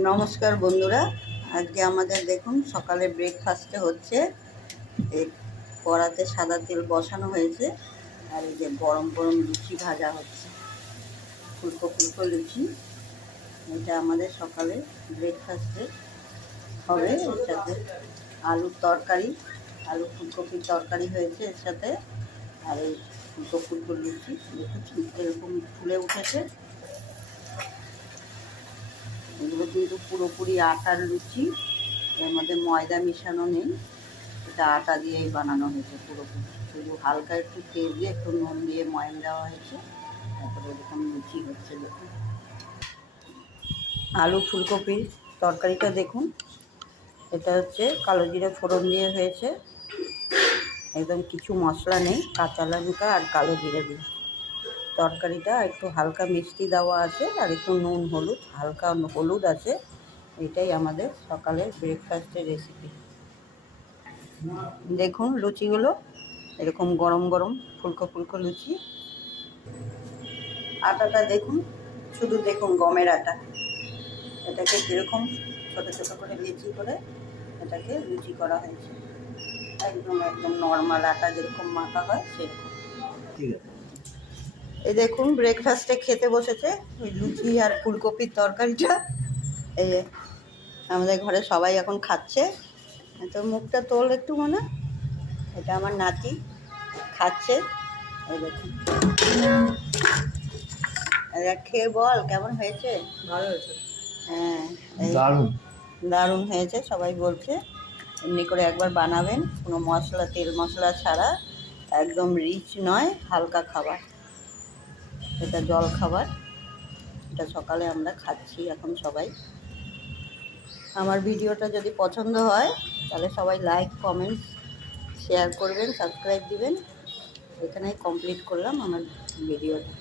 নমস্কার বন্ধুরা, আজকে আমাদের দেখুন সকালে ব্রেকফাস্টে হচ্ছে এই কড়াতে সাদা তেল বসানো হয়েছে আর এই যে গরম গরম লুচি ভাজা হচ্ছে, ফুলকো ফুলকো লুচি। এটা আমাদের সকালে ব্রেকফাস্টে হবে। এর সাথে আলুর তরকারি, আলু ফুলকপির তরকারি হয়েছে এর সাথে। আর এই ফুলকো ফুলকো লুচি দেখুন এরকম ফুলে উঠেছে। এগুলো কিন্তু পুরোপুরি আটার লুচি, এর মধ্যে ময়দা মিশানো নেই, এটা আটা দিয়েই বানানো হয়েছে পুরোপুরি। শুধু হালকা একটু তেল দিয়ে একটু নুন দিয়ে ময়ান দেওয়া হয়েছে, তারপরে এরকম লুচি হচ্ছে। দেখুন আলু ফুলকপির তরকারিটা দেখুন, এটা হচ্ছে কালো জিরে ফোড়ন দিয়ে হয়েছে, একদম কিছু মশলা নেই, কাঁচা লঙ্কা আর কালো জিরে দিয়ে তরকারিটা। একটু হালকা মিষ্টি দেওয়া আছে আর একটু নুন হলুদ, হালকা হলুদ আছে। এটাই আমাদের সকালের ব্রেকফাস্টের রেসিপি। দেখুন লুচিগুলো এরকম গরম গরম ফুলকো ফুলকো লুচি। আটাটা দেখুন, শুধু দেখুন গমের আটা। এটাকে কীরকম ছোটো ছোটো করে লেচি করে এটাকে লুচি করা হয়েছে, একদম একদম নর্মাল আটা যেরকম মাখা হয় সেরকম। এই দেখুন ব্রেকফাস্টে খেতে বসেছে ওই লুচি আর ফুলকপির তরকারিটা। এই যে আমাদের ঘরে সবাই এখন খাচ্ছে। তো মুখটা তোল একটু মনে, এটা আমার নাতি খাচ্ছে। এই দেখুন, খেয়ে বল কেমন হয়েছে। ভালো হয়েছে, হ্যাঁ দারুণ দারুণ হয়েছে, সবাই বলছে। এমনি করে একবার বানাবেন, কোনো মশলা তেল মশলা ছাড়া, একদম রিচ নয়, হালকা খাবার। এটা জল খাবার, এটা সকালে আমরা খাচ্ছি এখন সবাই। আমার ভিডিওটা যদি পছন্দ হয় তাহলে সবাই লাইক কমেন্টস শেয়ার করবেন, সাবস্ক্রাইব দিবেন। এখানেই কমপ্লিট করলাম আমার ভিডিওটা।